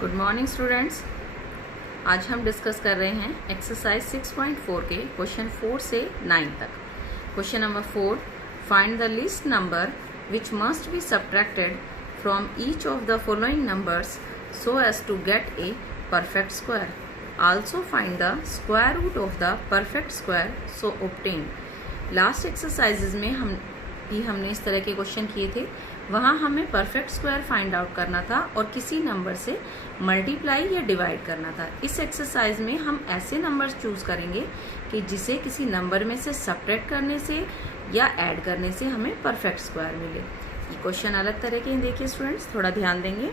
Good morning students. आज हम discuss कर रहे हैं एक्सरसाइज 6.4 के क्वेश्चन 4 से 9 तक। Question number 4, find the least number which must be subtracted from each of the following numbers so as to get a perfect square. Also find the square root of the perfect square so obtain. Last exercises में हमने इस तरह के question किए थे। वहाँ हमें perfect square find out करना था और किसी नंबर से मल्टीप्लाई या डिवाइड करना था। इस एक्सरसाइज में हम ऐसे नंबर्स चूज करेंगे कि जिसे किसी नंबर में से सब्ट्रैक्ट करने से या ऐड करने से हमें परफेक्ट स्क्वायर मिले। ये क्वेश्चन अलग तरह के हैं, देखिए स्टूडेंट्स थोड़ा ध्यान देंगे।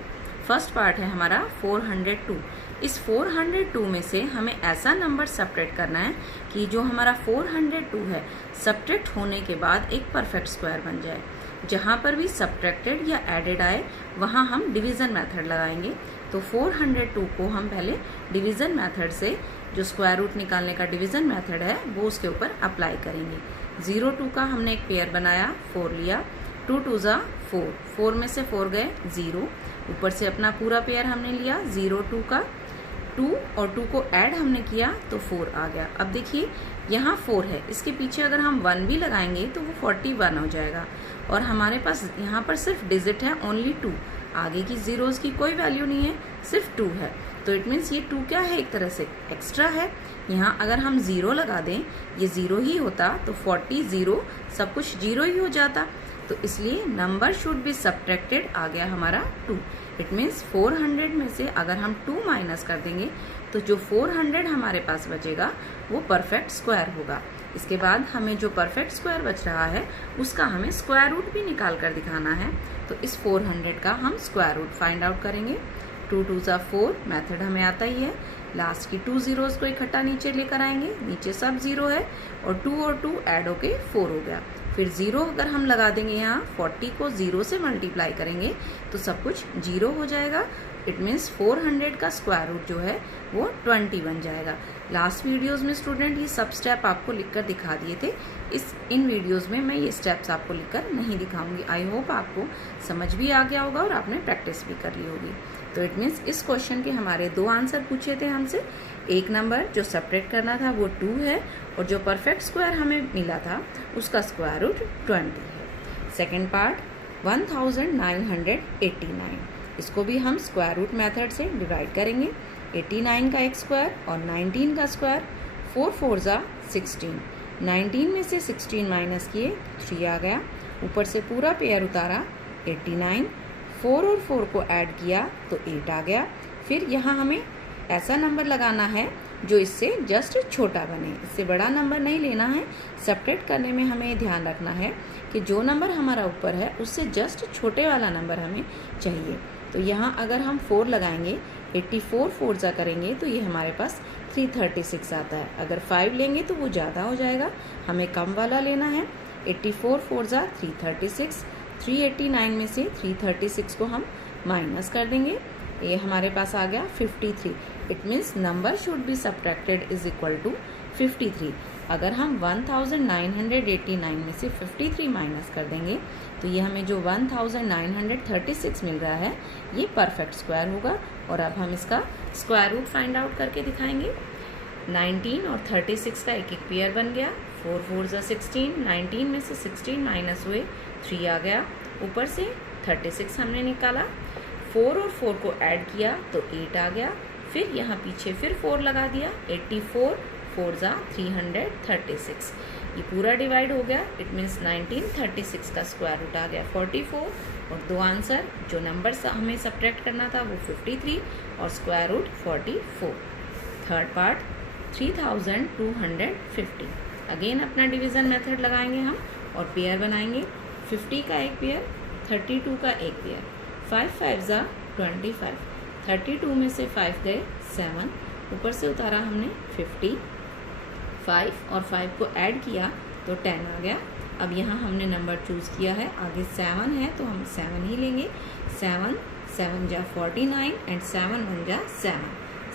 फर्स्ट पार्ट है हमारा 402। इस 402 में से हमें ऐसा नंबर सब्ट्रैक्ट करना है कि जो हमारा 402 है सब्ट्रैक्ट होने के बाद एक परफेक्ट स्क्वायर बन जाए। जहाँ पर भी सब्ट्रैक्टेड या एडेड आए वहाँ हम डिवीज़न मेथड लगाएंगे। तो 402 को हम पहले डिवीज़न मेथड से, जो स्क्वायर रूट निकालने का डिवीज़न मेथड है वो उसके ऊपर अप्लाई करेंगे। 0 2 का हमने एक पेयर बनाया, 4 लिया, 2 2 ज़ा 4, 4 में से 4 गए 0, ऊपर से अपना पूरा पेयर हमने लिया 0 2 का, 2 और 2 को ऐड हमने किया तो 4 आ गया। अब देखिए यहाँ 4 है, इसके पीछे अगर हम 1 भी लगाएंगे तो वो 41 हो जाएगा और हमारे पास यहाँ पर सिर्फ डिजिट है ओनली 2, आगे की जीरोस की कोई वैल्यू नहीं है, सिर्फ 2 है। तो इट मीन्स ये 2 क्या है, एक तरह से एक्स्ट्रा है। यहाँ अगर हम 0 लगा दें, ये 0 ही होता तो 40 0 सब कुछ 0 ही हो जाता। तो इसलिए नंबर शुड बी सब्ट्रैक्टेड, आ गया हमारा 2। इट मीन्स 400 में से अगर हम 2 माइनस कर देंगे तो जो 400 हमारे पास बचेगा वो परफेक्ट स्क्वायर होगा। इसके बाद हमें जो परफेक्ट स्क्वायर बच रहा है उसका हमें स्क्वायर रूट भी निकाल कर दिखाना है। तो इस 400 का हम स्क्वायर रूट फाइंड आउट करेंगे। 2 2 ज़ा 4 मेथड हमें आता ही है। लास्ट की 2 zeros को इकट्ठा नीचे लेकर आएंगे, नीचे सब 0 है और 2 और 2 ऐड होके 4 हो गया। फिर 0 अगर हम लगा देंगे, यहाँ 40 को 0 से मल्टीप्लाई करेंगे तो सब कुछ 0 हो जाएगा। इट मीन्स 400 का स्क्वायर रूट जो है वो 20 बन जाएगा। लास्ट वीडियोस में स्टूडेंट ये सब स्टेप आपको लिखकर दिखा दिए थे। इन वीडियोस में मैं ये स्टेप्स आपको लिखकर नहीं दिखाऊंगी। आई होप आपको समझ भी आ गया होगा और आपने प्रैक्टिस भी कर ली होगी। तो इट मीन्स इस क्वेश्चन के हमारे 2 आंसर पूछे थे हमसे। एक नंबर जो सब्ट्रैक्ट करना था वो 2 है और जो परफेक्ट स्क्वायर हमें मिला था उसका स्क्वायर रूट 20 है। सेकेंड पार्ट 1989, इसको भी हम स्क्वायर रूट मेथड से डिवाइड करेंगे। 89 का एक स्क्वायर और 19 का स्क्वायर, 4 4 ज़ा 16, 19 में से 16 माइनस किए 3 आ गया, ऊपर से पूरा पेयर उतारा 89, 4 और 4 को ऐड किया तो 8 आ गया। फिर यहाँ हमें ऐसा नंबर लगाना है जो इससे जस्ट छोटा बने, इससे बड़ा नंबर नहीं लेना है। सब्ट्रैक्ट करने में हमें ध्यान रखना है कि जो नंबर हमारा ऊपर है उससे जस्ट छोटे वाला नंबर हमें चाहिए। तो यहाँ अगर हम 4 लगाएंगे, 84 4 ज़ा करेंगे तो ये हमारे पास 336 आता है। अगर 5 लेंगे तो वो ज़्यादा हो जाएगा, हमें कम वाला लेना है। 84 4 ज़ा 336, 389 में से 336 को हम माइनस कर देंगे, ये हमारे पास आ गया 53। It means number should be subtracted is equal to 53। अगर हम 1989 में से 53 माइनस कर देंगे तो ये हमें जो 1936 मिल रहा है ये परफेक्ट स्क्वायर होगा। और अब हम इसका स्क्वायर रूट फाइंड आउट करके दिखाएंगे। 19 और 36 का एक एक पेयर बन गया, 4 4 ज़ा 16, 19 में से 16 माइनस हुए 3 आ गया, ऊपर से 36 हमने निकाला, 4 और 4 को ऐड किया तो 8 आ गया। फिर यहाँ पीछे फिर 4 लगा दिया, 84 4 ज़ा 336, ये पूरा डिवाइड हो गया। इट मीन्स 1936 का स्क्वायर रूट आ गया 44 और 2 आंसर, जो नंबर हमें सब्ट्रैक्ट करना था वो 53 और square root 44। Third part 3250, again अपना डिवीज़न मेथड लगाएंगे हम और पेयर बनाएंगे। 50 का एक पेयर, 32 का एक पेयर, 5 5 ज़ा 25, 32 में से 5 गए 7, ऊपर से उतारा हमने 50, 5 और 5 को ऐड किया तो 10 आ गया। अब यहाँ हमने नंबर चूज़ किया है, आगे 7 है तो हम 7 ही लेंगे। 7 7 जा 49 एंड 7 1 जा 7,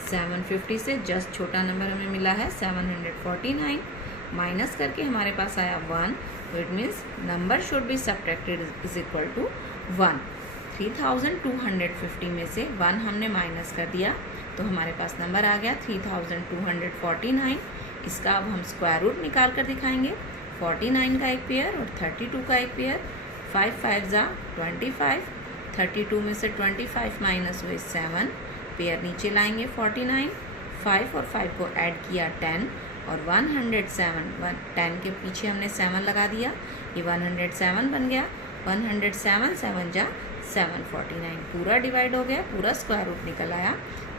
750 से जस्ट छोटा नंबर हमें मिला है 749, माइनस करके हमारे पास आया 1। तो it means number should be subtracted is equal to 1। 3250 में से 1 हमने माइनस कर दिया तो हमारे पास नंबर आ गया 3249। इसका अब हम स्क्वायर रूट निकाल कर दिखाएंगे। 49 का एक पेयर और 32 का एक पेयर। 5 5 जा 25। 32 में से 25 माइनस हुए 7, पेयर नीचे लाएंगे 49। 5 और 5 को ऐड किया 10 और 107। 10 के पीछे हमने 7 लगा दिया, ये 107 बन गया। 107 7 जा 749, पूरा डिवाइड हो गया, पूरा स्क्वायर रूट निकल आया।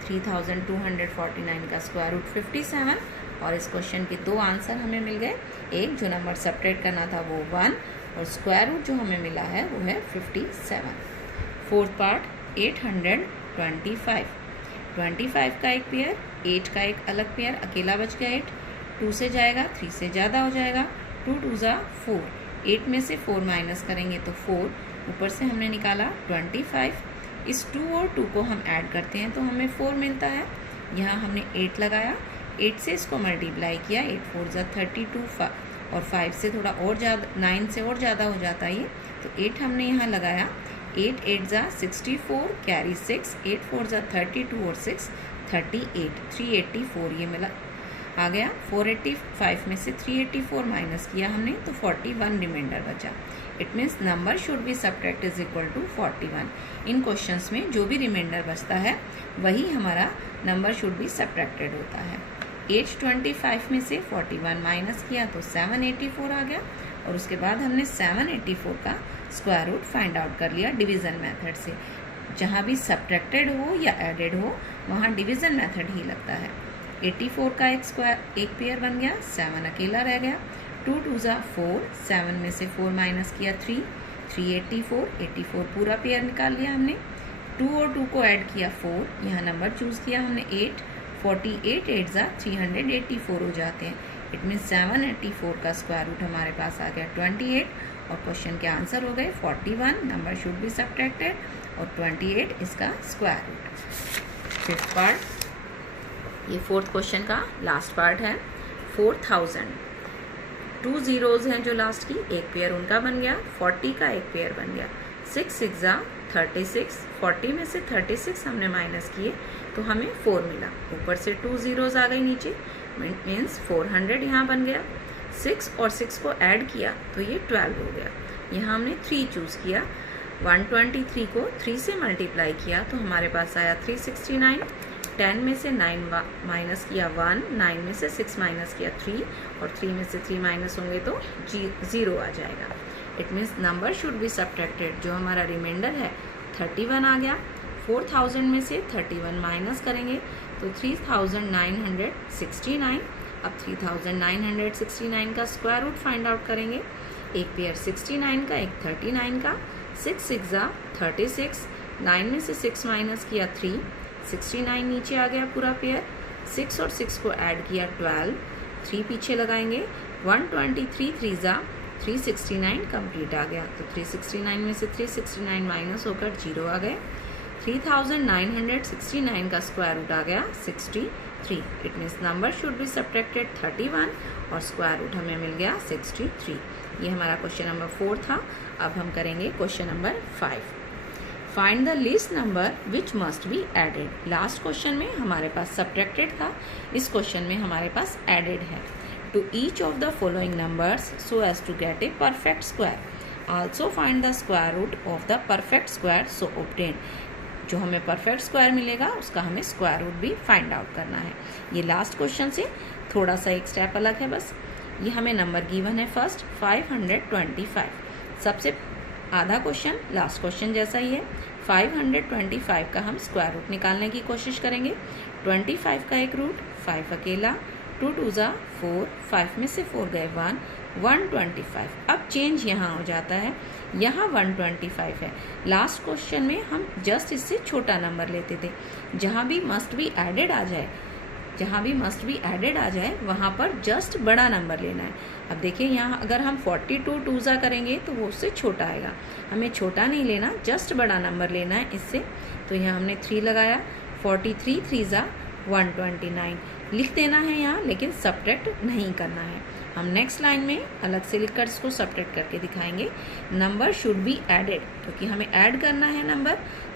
3249 का स्क्वायर रूट 57। और इस क्वेश्चन के दो आंसर हमें मिल गए। एक जो नंबर सब्ट्रैक्ट करना था वो 1 और स्क्वायर रूट जो हमें मिला है वो है 57। Fourth part 825। 25 का एक पेयर, 8 का एक अलग पेयर, अकेला बच गया 8। 2 से जाएगा, 3 से ज़्यादा हो जाएगा। 2 2 जा 4। 8 में से 4 माइनस करेंगे तो 4, ऊपर से हमने निकाला 25। इस 2 और 2 को हम ऐड करते हैं तो हमें 4 मिलता है। यहाँ हमने 8 लगाया, 8 से इसको मल्टीप्लाई किया, 8 4 जा 32 और 5 से थोड़ा और ज़्यादा, 9 से और ज़्यादा हो जाता है ये, तो 8 हमने यहाँ लगाया। 8 8 जा 64, कैरी 6, 8 4 जा 32 और 6 38, 384 ये मिला आ गया। 485 में से 384 माइनस किया हमने तो 41 रिमाइंडर बचा। It means number should be subtract is equal to 41। इन क्वेश्चंस में जो भी रिमाइंडर बचता है वही हमारा नंबर शुड बी सब्ट्रैक्टेड होता है। 825 में से 41 माइनस किया तो 784 आ गया और उसके बाद हमने 784 का स्क्वायर रूट फाइंड आउट कर लिया डिवीज़न मेथड से। जहाँ भी सब्ट्रैक्टेड हो या एडेड हो वहाँ डिवीज़न मेथड ही लगता है। 84 का एक पेयर बन गया, 7 अकेला रह गया। 2 2 जा 4, 7 में से 4 माइनस किया 3, 384, 84 पूरा पेयर निकाल लिया हमने। 2 और 2 को ऐड किया 4, यहाँ नंबर चूज़ किया हमने 8। 48 8 जा 384 हो जाते हैं। इट मीन्स 784 का स्क्वायर रूट हमारे पास आ गया 28 और क्वेश्चन के आंसर हो गए 41। नंबर शुड बी सब्ट्रैक्टेड और 28 इसका स्क्वायर रूट। फिफ्थ पार्ट, ये फोर्थ क्वेश्चन का लास्ट पार्ट है। 4000, 2 zeros हैं जो लास्ट की, एक पेयर उनका बन गया। 40 का एक पेयर बन गया। 6 6 जा 36, 40 में से 36 हमने माइनस किए तो हमें 4 मिला। ऊपर से 2 zeros आ गई नीचे, मीन्स 400 यहाँ बन गया। 6 और 6 को ऐड किया तो ये 12 हो गया। यहाँ हमने 3 चूज़ किया। 123 को 3 से मल्टीप्लाई किया तो हमारे पास आया 369। 10 में से 9 माइनस किया 1, 9 में से 6 माइनस किया 3 और 3 में से 3 माइनस होंगे तो 0 आ जाएगा। It means number should be subtracted. जो हमारा रिमाइंडर है 31 आ गया। 4000 में से 31 माइनस करेंगे तो 3969। अब 3969 का स्क्वायर रूट फाइंड आउट करेंगे। एक पेयर 69 का, एक 39 का। 6 6 जा 36, 9 में से 6 माइनस किया 3, 69 नीचे आ गया पूरा पेयर। 6 और 6 को ऐड किया 12, 3 पीछे लगाएंगे। 123 3 जा 369 कंप्लीट आ गया तो 369 में से 369 माइनस होकर 0 आ गए। 3969 का स्क्वायर रूट आ गया 63। It means number should be subtracted 31 और स्क्वायर रूट हमें मिल गया 63। ये हमारा क्वेश्चन नंबर 4 था। अब हम करेंगे question number 5। Find the least number which must be added. Last question में हमारे पास सब्ट्रैक्टेड था, इस क्वेश्चन में हमारे पास एडेड है। To each of the following numbers so as to get a perfect square. Also find the square root of the perfect square so obtain. जो हमें परफेक्ट स्क्वायर मिलेगा उसका हमें स्क्वायर रूट भी फाइंड आउट करना है। ये लास्ट क्वेश्चन से थोड़ा सा एक स्टेप अलग है बस। ये हमें नंबर गिवन है फर्स्ट 525। सबसे आधा क्वेश्चन लास्ट क्वेश्चन जैसा ही है। 525 का हम स्क्वायर रूट निकालने की कोशिश करेंगे। 25 का एक रूट, 5 अकेला। 2 2 जा 4, 5 में से 4 गए 1, 125। अब चेंज यहाँ हो जाता है, यहाँ 125 है। लास्ट क्वेश्चन में हम जस्ट इससे छोटा नंबर लेते थे। जहाँ भी मस्ट बी एडेड आ जाए वहाँ पर जस्ट बड़ा नंबर लेना है। अब देखिए यहाँ अगर हम 42 2 जा करेंगे तो वो उससे छोटा आएगा। हमें छोटा नहीं लेना, जस्ट बड़ा नंबर लेना है इससे। तो यहाँ हमने 3 लगाया। 43 3 जा 129 लिख देना है यहाँ, लेकिन सब्ट्रैक्ट नहीं करना है। हम नेक्स्ट लाइन में अलग से लिखकर इसको सब्ट्रैक्ट करके दिखाएंगे। नंबर शुड बी एडेड, क्योंकि हमें ऐड करना है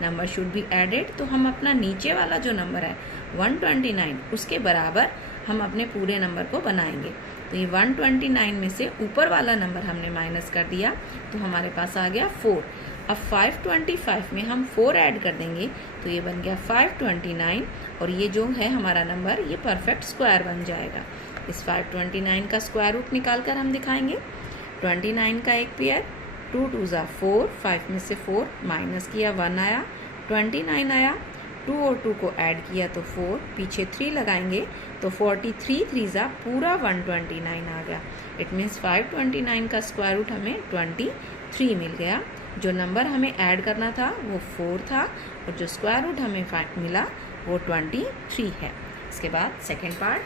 नंबर शुड बी एडेड, तो हम अपना नीचे वाला जो नंबर है 129 उसके बराबर हम अपने पूरे नंबर को बनाएंगे। तो ये 129 में से ऊपर वाला नंबर हमने माइनस कर दिया तो हमारे पास आ गया 4। अब 525 में हम 4 ऐड कर देंगे तो ये बन गया 529, और ये जो है हमारा नंबर ये परफेक्ट स्क्वायर बन जाएगा। इस 529 का स्क्वायर रूट निकाल कर हम दिखाएंगे। 29 का एक पेयर, 2 2 ज़ा 4, 5 में से 4 माइनस किया 1 आया, 29 आया, 2 और 2 को ऐड किया तो 4, पीछे 3 लगाएंगे तो 43 3 ज़ा पूरा 129 आ गया। इट मीन्स 529 का स्क्वायर रूट हमें 23 मिल गया। जो नंबर हमें ऐड करना था वो 4 था और जो स्क्वायर रूट हमें मिला वो 23 है। इसके बाद सेकेंड पार्ट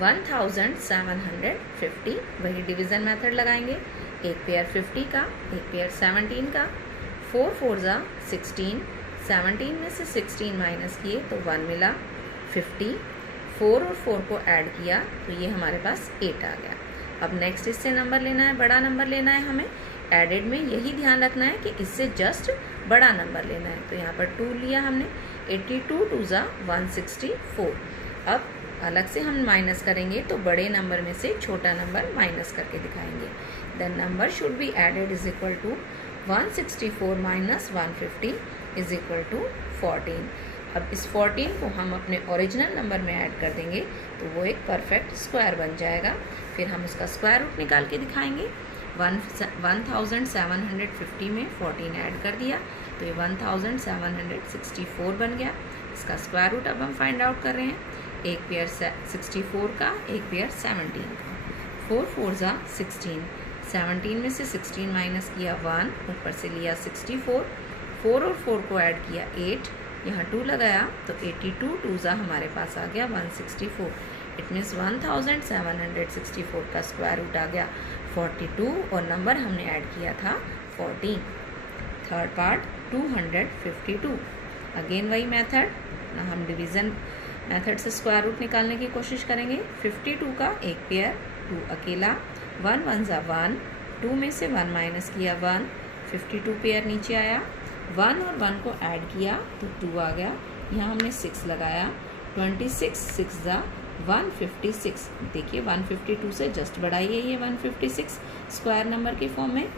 1750, वही डिवीज़न मेथड लगाएंगे। एक पेयर 50 का, एक पेयर 17 का, 4 4 ज़ा 16, 17 में से 16 माइनस किए तो 1 मिला, 50, 4 और 4 को ऐड किया तो ये हमारे पास 8 आ गया। अब नेक्स्ट इससे नंबर लेना है, बड़ा नंबर लेना है हमें। एडेड में यही ध्यान रखना है कि इससे जस्ट बड़ा नंबर लेना है। तो यहाँ पर 2 लिया हमने, 82 2 ज़ा 164। अब अलग से हम माइनस करेंगे तो बड़े नंबर में से छोटा नंबर माइनस करके दिखाएंगे। Then number should be added is equal to 164 minus 150 is equal to 14। अब इस 14 को हम अपने ओरिजिनल नंबर में ऐड कर देंगे तो वो एक परफेक्ट स्क्वायर बन जाएगा। फिर हम उसका स्क्वायर रूट निकाल के दिखाएंगे। 1750 में 14 ऐड कर दिया तो ये 1764 बन गया। इसका स्क्वायर रूट अब हम फाइंड आउट कर रहे हैं। एक पेयर 64 का, एक पेयर 17 का। 4 4 ज़ा 16, 17 में से 16 माइनस किया 1, ऊपर से लिया 64, 4 और 4 को ऐड किया 8, यहाँ 2 लगाया तो 82 2 ज़ा हमारे पास आ गया 164। इट मीन्स 1764 का स्क्वायर रूट आ गया 42 और नंबर हमने ऐड किया था 14। थर्ड पार्ट 252, अगेन वही मेथड ना, हम डिवीज़न मेथड से स्क्वायर रूट निकालने की कोशिश करेंगे। 52 का एक पेयर, 2 अकेला, 1 1 ज़ा 1, 2 में से 1 माइनस किया 1, 52 पेयर नीचे आया, 1 और 1 को ऐड किया तो 2 आ गया, यहाँ हमने 6 लगाया, 26 6 ज़ा 156। देखिए 152 से जस्ट बढ़ाइए ये 156 स्क्वायर नंबर के फॉर्म में।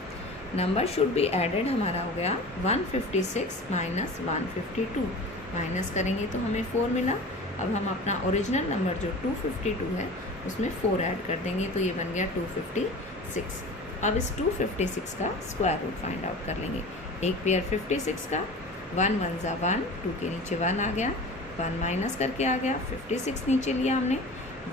नंबर शुड बी एडेड हमारा हो गया 156 माइनस 152, माइनस करेंगे तो हमें 4 मिला। अब हम अपना ओरिजिनल नंबर जो 252 है उसमें 4 ऐड कर देंगे तो ये बन गया 256। अब इस 256 का स्क्वायर रूट फाइंड आउट कर लेंगे। एक पेयर 56 का, 1 1 ज़ा 1, 2 के नीचे 1 आ गया, 1 माइनस करके आ गया, 56 नीचे लिया हमने,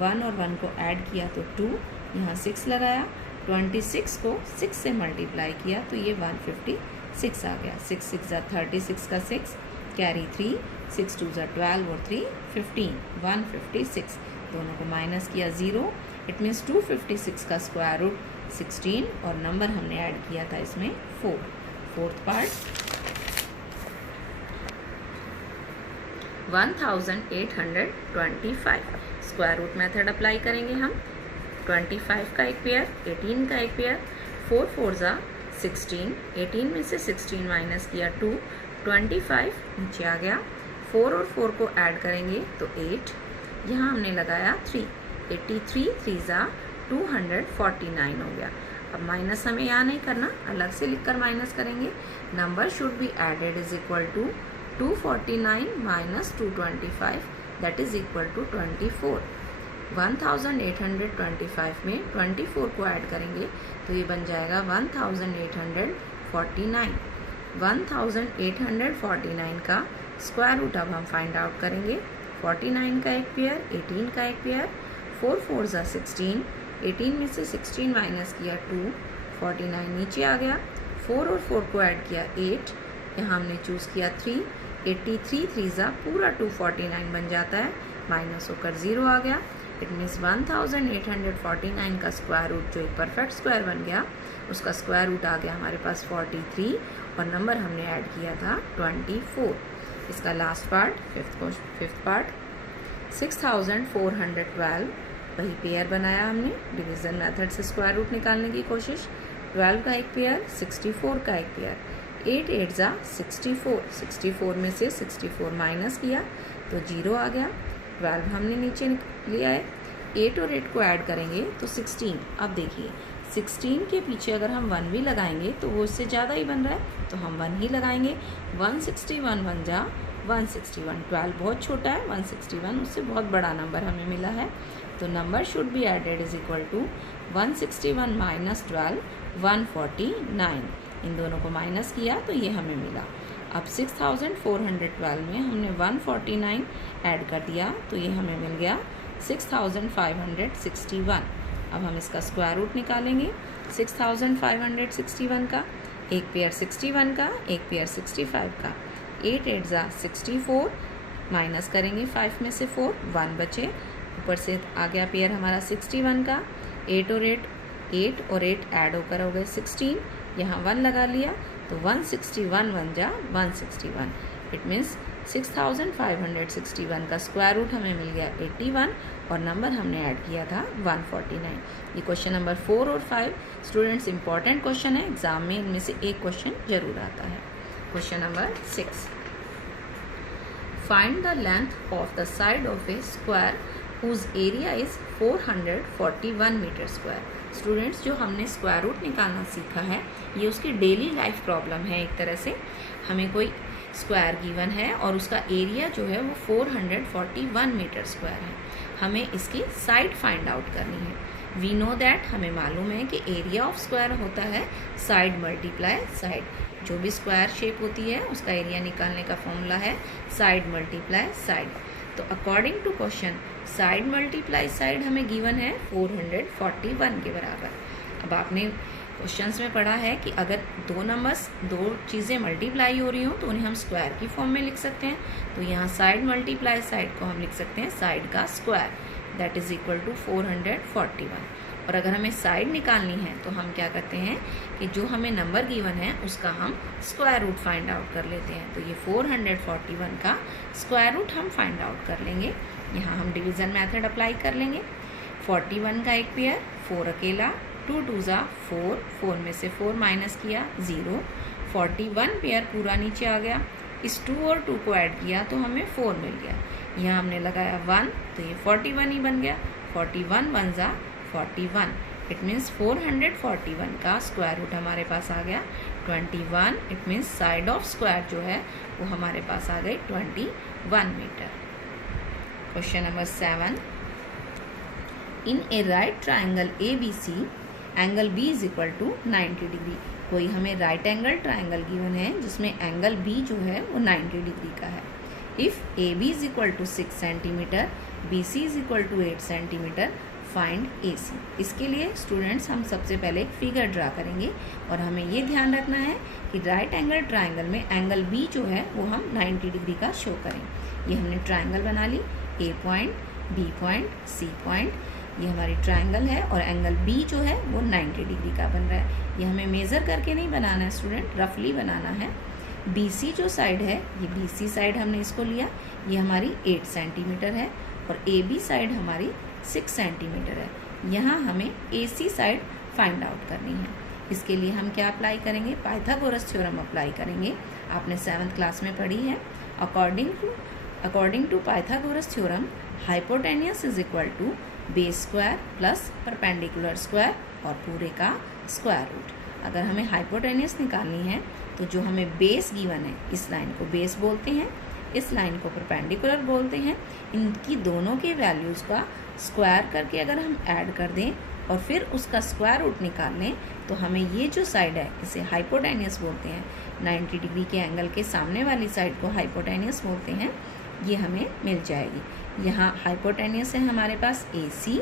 1 और 1 को ऐड किया तो 2, यहाँ 6 लगाया, 26 को 6 से मल्टीप्लाई किया तो ये 156 आ गया। 6 6 ज़ा 36 का 6, कैरी 3, 6 2 ज़ा 12 और 3 15, 156। दोनों को माइनस किया 0। इट मीन्स 256 का स्क्वायर रूट 16 और नंबर हमने ऐड किया था इसमें 4। Fourth part 1825, square root method apply करेंगे हम। 25 का एक पेयर, 18 का एक पेयर, 4 4 ज़ा 16, 18 में से 16 माइनस किया 2, 25 नीचे आ गया, 4 और 4 को ऐड करेंगे तो 8, यहाँ हमने लगाया 3, 83 3 ज़ा 249 हो गया। अब माइनस हमें यहाँ नहीं करना, अलग से लिखकर माइनस करेंगे। Number should be added is equal to 249 minus 225 that is equal to 24। 1825 में 24 को ऐड करेंगे तो ये बन जाएगा 1849। 1849 का स्क्वायर रूट अब हम फाइंड आउट करेंगे। 49 का एक पेयर, 18 का एक पेयर, 4 4 ज़ा 16, 18 में से 16 माइनस किया 2, 49 नीचे आ गया, 4 और 4 को ऐड किया 8, यहाँ हमने चूज़ किया 3, 83 3 ज़ा पूरा 249 बन जाता है, माइनस होकर 0 आ गया। इट मीन्स 1849 का स्क्वायर रूट जो एक परफेक्ट स्क्वायर बन गया उसका स्क्वायर रूट आ गया हमारे पास 43 और नंबर हमने ऐड किया था 24। इसका लास्ट पार्ट फिफ्थ पार्ट 6412, वही पेयर बनाया हमने, डिवीज़न मेथड से स्क्वायर रूट निकालने की कोशिश। 12 का एक पेयर, 64 का एक पेयर, 8 8 जा 64, 64 में से 64 माइनस किया तो 0 आ गया। 12 हमने नीचे लिया है, 8 और 8 को ऐड करेंगे तो 16। अब देखिए 16 के पीछे अगर हम 1 भी लगाएंगे तो वो इससे ज़्यादा ही बन रहा है, तो हम 1 ही लगाएंगे। 161 1 जा 161, 12 बहुत छोटा है, 161 उससे बहुत बड़ा नंबर हमें मिला है, तो number should be added is equal to 161 minus 12 149। इन दोनों को माइनस किया तो ये हमें मिला। अब 6412 में हमने 149 ऐड कर दिया तो ये हमें मिल गया 6561। अब हम इसका स्क्वायर रूट निकालेंगे 6561 का, एक पेयर 61 का, एक पेयर 65 का। 8 8 जा 64, माइनस करेंगे 5 में से 4, 1 बचे, ऊपर से आ गया पेयर हमारा 61 का। 8 और 8 ऐड होकर हो गए 16, यहाँ 1 लगा लिया तो 161 1 जा 161। इट मीन्स 6561 का स्क्वायर रूट हमें मिल गया 81 और नंबर हमने ऐड किया था 149। ये क्वेश्चन नंबर 4 और 5 स्टूडेंट्स इंपॉर्टेंट क्वेश्चन है, एग्जाम में इनमें से एक क्वेश्चन जरूर आता है। Question number 6, find the length of the side of a square whose area is 441 meter square. Students जो हमने स्क्वायर रूट निकालना सीखा है ये उसकी डेली लाइफ प्रॉब्लम है। एक तरह से हमें कोई स्क्वायर गिवन है और उसका एरिया जो है वो 441 मीटर स्क्वायर है, हमें इसकी साइड फाइंड आउट करनी है। वी नो दैट, हमें मालूम है कि एरिया ऑफ स्क्वायर होता है साइड मल्टीप्लाई साइड। जो भी स्क्वायर शेप होती है उसका एरिया निकालने का फॉर्मूला है साइड मल्टीप्लाई साइड। तो according to question side multiply side हमें गिवन है 441 के बराबर। अब आपने क्वेश्चंस में पढ़ा है कि अगर दो चीज़ें मल्टीप्लाई हो रही हो तो उन्हें हम स्क्वायर की फॉर्म में लिख सकते हैं। तो यहाँ साइड मल्टीप्लाई साइड को हम लिख सकते हैं साइड का square, that is equal to 441। और अगर हमें साइड निकालनी है तो हम क्या करते हैं कि जो हमें नंबर गिवन है उसका हम स्क्वायर रूट फाइंड आउट कर लेते हैं। तो ये 441 का स्क्वायर रूट हम फाइंड आउट कर लेंगे। यहाँ हम डिवीज़न मेथड अप्लाई कर लेंगे। 41 का एक पेयर, 4 अकेला, 2 2 जा 4, 4 में से 4 माइनस किया 0, 41 पेयर पूरा नीचे आ गया। इस 2 और 2 को ऐड किया तो हमें 4 मिल गया। यहाँ हमने लगाया 1 तो ये 41 ही बन गया। 41 1 जा 41, इट मीन्स 441 का स्क्वायर रूट हमारे पास आ गया 21। It means side of square जो है वो हमारे पास आ गई 21 meter. Question number 7, in a right triangle ABC angle B is equal to 90 degree. कोई हमें राइट एंगल ट्राइंगल गिवन है जिसमें एंगल B जो है वो 90 डिग्री का है। If AB is equal to 6 centimeter, BC is equal to 8 centimeter, find AC। इसके लिए स्टूडेंट्स हम सबसे पहले एक फिगर ड्रा करेंगे और हमें ये ध्यान रखना है कि राइट एंगल ट्राइंगल में एंगल B जो है वो हम 90 डिग्री का शो करें। ये हमने ट्राइंगल बना ली, A point, B point, C point, ये हमारी ट्राइंगल है और एंगल B जो है वो 90 डिग्री का बन रहा है। ये हमें मेज़र करके नहीं बनाना है स्टूडेंट, रफली बनाना है। BC जो साइड है, ये BC साइड हमने इसको लिया, ये हमारी 8 सेंटीमीटर है और AB साइड हमारी 6 सेंटीमीटर है। यहाँ हमें AC साइड फाइंड आउट करनी है। इसके लिए हम क्या अप्लाई करेंगे, पाइथागोरस थ्योरम अप्लाई करेंगे। आपने 7th क्लास में पढ़ी है। According to Pythagoras theorem, hypotenuse is equal to base square plus perpendicular square और पूरे का स्क्वायर रूट। अगर हमें हाइपोटेनियस निकालनी है तो जो हमें बेस गिवन है, इस लाइन को बेस बोलते हैं, इस लाइन को परपेंडिकुलर बोलते हैं। इनकी दोनों के वैल्यूज़ का स्क्वायर करके अगर हम ऐड कर दें और फिर उसका स्क्वायर रूट निकाल लें तो हमें ये जो साइड है इसे हाइपोटेनियस बोलते हैं। 90 डिग्री के एंगल के सामने वाली साइड को हाइपोटेनियस बोलते हैं, ये हमें मिल जाएगी। यहाँ हाइपोटेनियस है हमारे पास AC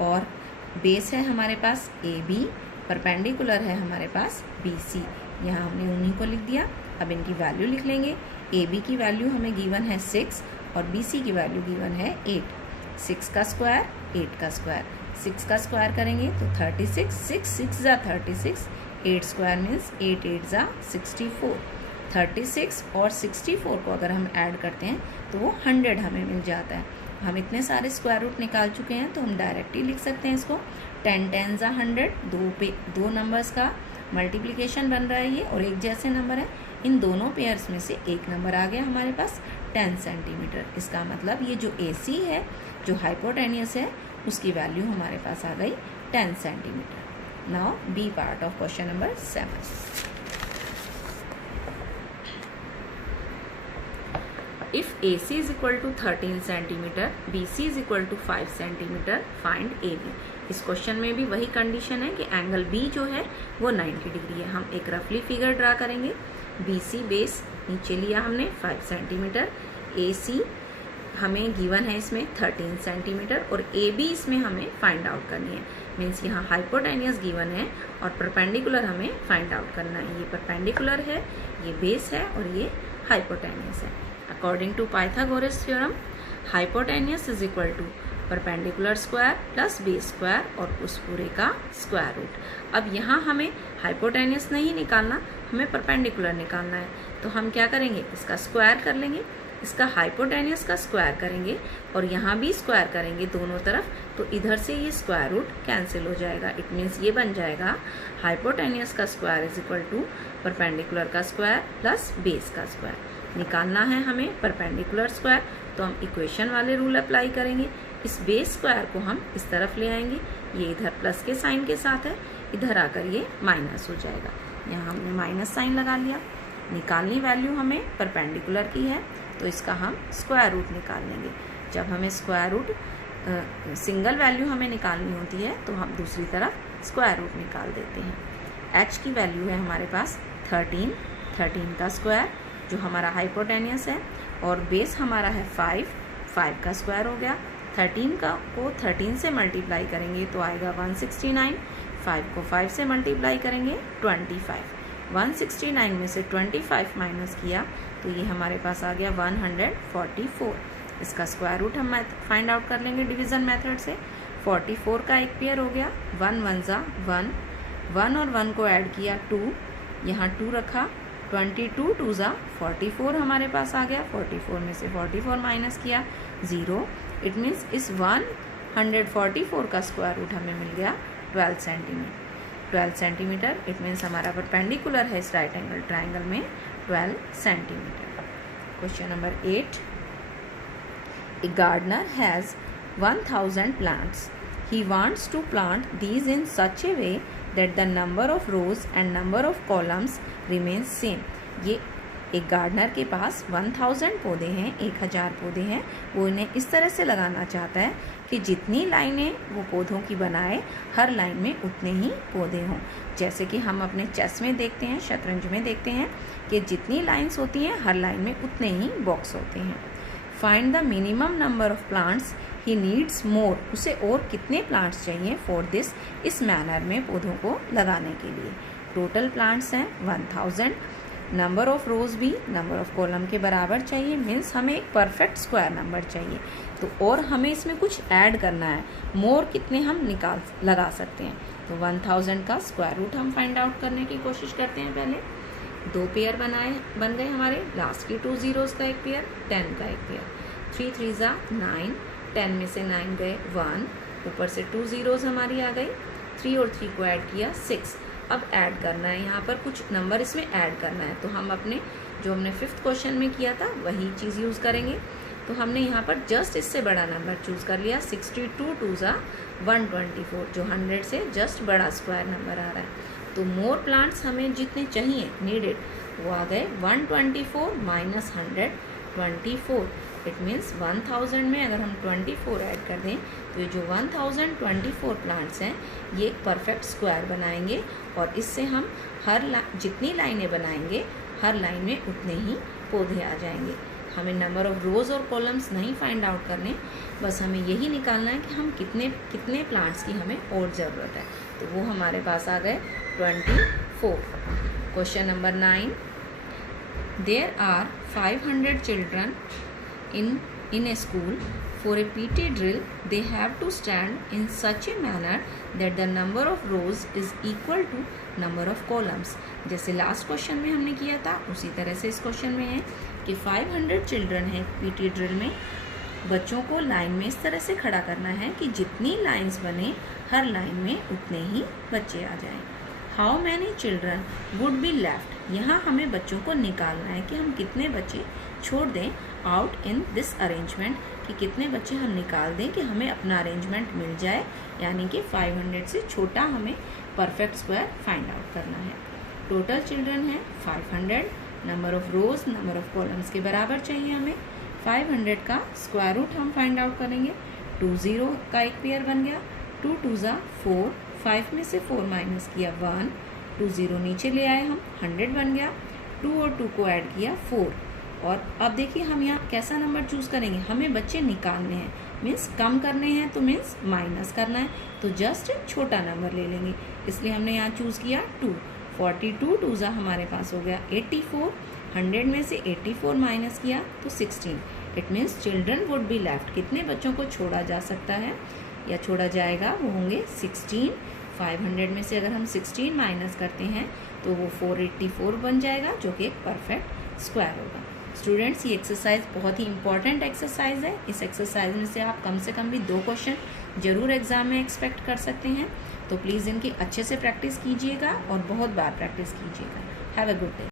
और बेस है हमारे पास AB, परपेंडिकुलर है हमारे पास BC। यहाँ हमने उन्हीं को लिख दिया। अब इनकी वैल्यू लिख लेंगे। AB की वैल्यू हमें गिवन है 6 और BC की वैल्यू गिवन है 8। 6 का स्क्वायर, 8 का स्क्वायर, 6 का स्क्वायर करेंगे तो 36, 6 6 जा 36, 8 स्क्वायर मीन्स 8 8 जा 64। 36 और 64 को अगर हम ऐड करते हैं तो वो 100 हमें मिल जाता है। हम इतने सारे स्क्वायर रूट निकाल चुके हैं तो हम डायरेक्टली लिख सकते हैं इसको 10 10 100, दो नंबर्स का मल्टीप्लिकेशन बन रहा है ये और एक जैसे नंबर है। इन दोनों पेयर्स में से एक नंबर आ गया हमारे पास 10 सेंटीमीटर। इसका मतलब ये जो AC है, जो हाइपोटेनियस है, उसकी वैल्यू हमारे पास आ गई 10 centimeter. Now B part of question number 7। If AC is equal to 13 centimeter, BC is equal to 5 centimeter, find AB। इस क्वेश्चन में भी वही कंडीशन है कि एंगल B जो है वो 90 डिग्री है। हम एक रफली फिगर ड्रा करेंगे। BC बेस नीचे लिया हमने 5 सेंटीमीटर, AC हमें गिवन है इसमें 13 सेंटीमीटर और AB इसमें हमें फाइंड आउट करनी है। मीन्स यहाँ हाइपोटेनियस गिवन है और परपेंडिकुलर हमें फाइंड आउट करना है। ये परपेंडिकुलर है, ये बेस है और ये हाइपोटेनियस है। According to Pythagoras theorem, hypotenuse is equal to perpendicular square plus base square और उस पूरे का स्क्वायर रूट। अब यहाँ हमें हाइपोटेनियस नहीं निकालना, हमें परपेंडिकुलर निकालना है। तो हम क्या करेंगे, इसका स्क्वायर कर लेंगे, इसका हाइपोटेनियस का स्क्वायर करेंगे और यहाँ भी स्क्वायर करेंगे दोनों तरफ। तो इधर से ये स्क्वायर रूट कैंसिल हो जाएगा। इट मीन्स ये बन जाएगा हाइपोटेनियस का square is equal to perpendicular का स्क्वायर प्लस बेस का स्क्वायर। निकालना है हमें परपेंडिकुलर स्क्वायर, तो हम इक्वेशन वाले रूल अप्लाई करेंगे। इस बेस स्क्वायर को हम इस तरफ ले आएंगे, ये इधर प्लस के साइन के साथ है, इधर आकर ये माइनस हो जाएगा। यहाँ हमने माइनस साइन लगा लिया। निकालनी वैल्यू हमें परपेंडिकुलर की है तो इसका हम स्क्वायर रूट निकाल लेंगे। जब हमें स्क्वायर रूट सिंगल वैल्यू हमें निकालनी होती है तो हम दूसरी तरफ स्क्वायर रूट निकाल देते हैं। h की वैल्यू है हमारे पास 13 का स्क्वायर जो हमारा हाइपोटेनियस है और बेस हमारा है 5 का स्क्वायर हो गया। 13 को 13 से मल्टीप्लाई करेंगे तो आएगा 169, 5 को 5 से मल्टीप्लाई करेंगे 25। 169 में से 25 माइनस किया तो ये हमारे पास आ गया 144। इसका स्क्वायर रूट हम फाइंड आउट कर लेंगे डिवीज़न मेथड से। 44 का एक पेयर हो गया, 1 1 ज़ा 1 और 1 को ऐड किया 2, यहाँ 2 रखा, 22 2 ज़ा 44 हमारे पास आ गया। 44 में से 44 माइनस किया 0। इट मीन्स इस 144 का स्क्वायर रूट हमें मिल गया 12 सेंटीमीटर। इट मीन्स हमारा परपेंडिकुलर है इस राइट एंगल ट्राइंगल में 12 centimetre. Question number 8। A gardener has 1000 plants. He wants to plant these in such a way that the number of rows and number of columns remains same. ये एक gardener के पास 1000 पौधे हैं, 1000 पौधे हैं। वो इन्हें इस तरह से लगाना चाहता है कि जितनी लाइनें वो पौधों की बनाए हर लाइन में उतने ही पौधे हों। जैसे कि हम अपने चेस में देखते हैं, शतरंज में देखते हैं कि जितनी लाइन्स होती हैं हर लाइन में उतने ही बॉक्स होते हैं। Find the minimum number of plants he needs more. उसे और कितने प्लांट्स चाहिए फॉर दिस, इस मैनर में पौधों को लगाने के लिए। टोटल प्लांट्स हैं 1000। नंबर ऑफ रोज भी नंबर ऑफ कॉलम के बराबर चाहिए। मीन्स हमें एक परफेक्ट स्क्वायर नंबर चाहिए। तो और हमें इसमें कुछ ऐड करना है। मोर कितने हम लगा सकते हैं। तो 1000 का स्क्वायर रूट हम फाइंड आउट करने की कोशिश करते हैं। पहले 2 पेयर बन गए हमारे। लास्ट की 2 zeros का एक पेयर, 10 का एक पेयर। 3 3 ज़ा 9, 10 में से 9 गए 1, ऊपर से 2 zeros हमारी आ गई। 3 और 3 को ऐड किया 6। अब ऐड करना है, यहाँ पर कुछ नंबर इसमें ऐड करना है। तो हम अपने जो हमने 5th क्वेश्चन में किया था वही चीज़ यूज़ करेंगे। तो हमने यहाँ पर जस्ट इससे बड़ा नंबर चूज़ कर लिया। 62 2 ज़ा 124 जो 100 से जस्ट बड़ा स्क्वायर नंबर आ रहा है। तो मोर प्लांट्स हमें जितने चाहिए नीडेड वो आ गए 124 माइनस 124। इट मीन्स 1000 में अगर हम 24 ऐड कर दें तो ये जो 1024 प्लांट्स हैं ये एक परफेक्ट स्क्वायर बनाएंगे और इससे हम जितनी लाइनें बनाएंगे हर लाइन में उतने ही पौधे आ जाएंगे। हमें नंबर ऑफ रोज और कॉलम्स नहीं फाइंड आउट करने, बस हमें यही निकालना है कि हम कितने प्लांट्स की हमें और ज़रूरत है। तो वो हमारे पास आ गए 24। Question number 9। There are 500 children in a school. For a PT drill, they have to stand in such a manner that the number of rows is equal to number of columns. जैसे last question में हमने किया था उसी तरह से इस question में है कि 500 चिल्ड्रन हैं PT ड्रिल में बच्चों को लाइन में इस तरह से खड़ा करना है कि जितनी लाइंस बने हर लाइन में उतने ही बच्चे आ जाएं। How many children would be left, यहाँ हमें बच्चों को निकालना है कि हम कितने बच्चे छोड़ दें आउट इन दिस अरेंजमेंट, कि कितने बच्चे हम निकाल दें कि हमें अपना अरेंजमेंट मिल जाए, यानी कि 500 से छोटा हमें परफेक्ट स्क्वायर फाइंड आउट करना है। टोटल चिल्ड्रन है 500, number of rose number of columns के बराबर चाहिए हमें। 500 का स्क्वायर रूट हम फाइंड आउट करेंगे। 2 0 का एक पेयर बन गया, 2 2 4, 5 में से 4 माइनस किया 1, 2 0 नीचे ले आए हम, 100 बन गया। 2 और 2 को ऐड किया 4। और अब देखिए हम यहाँ कैसा नंबर चूज़ करेंगे, हमें बच्चे निकालने हैं, मीन्स कम करने हैं तो मीन्स माइनस करना है, तो जस्ट छोटा नंबर ले लेंगे, इसलिए हमने यहाँ चूज़ किया 2। 42 2 हमारे पास हो गया 84, 100 में से 84 माइनस किया तो 16। It means children would be left, कितने बच्चों को छोड़ा जा सकता है या छोड़ा जाएगा, वो होंगे 16। 500 में से अगर हम 16 माइनस करते हैं तो वो 484 बन जाएगा, जो कि एक परफेक्ट स्क्वायर होगा। स्टूडेंट्स, ये एक्सरसाइज बहुत ही इंपॉर्टेंट एक्सरसाइज है। इस एक्सरसाइज में से आप कम से कम भी 2 क्वेश्चन जरूर एग्जाम में एक्सपेक्ट कर सकते हैं, तो प्लीज़ इनकी अच्छे से प्रैक्टिस कीजिएगा और बहुत बार प्रैक्टिस कीजिएगा। Have a good day.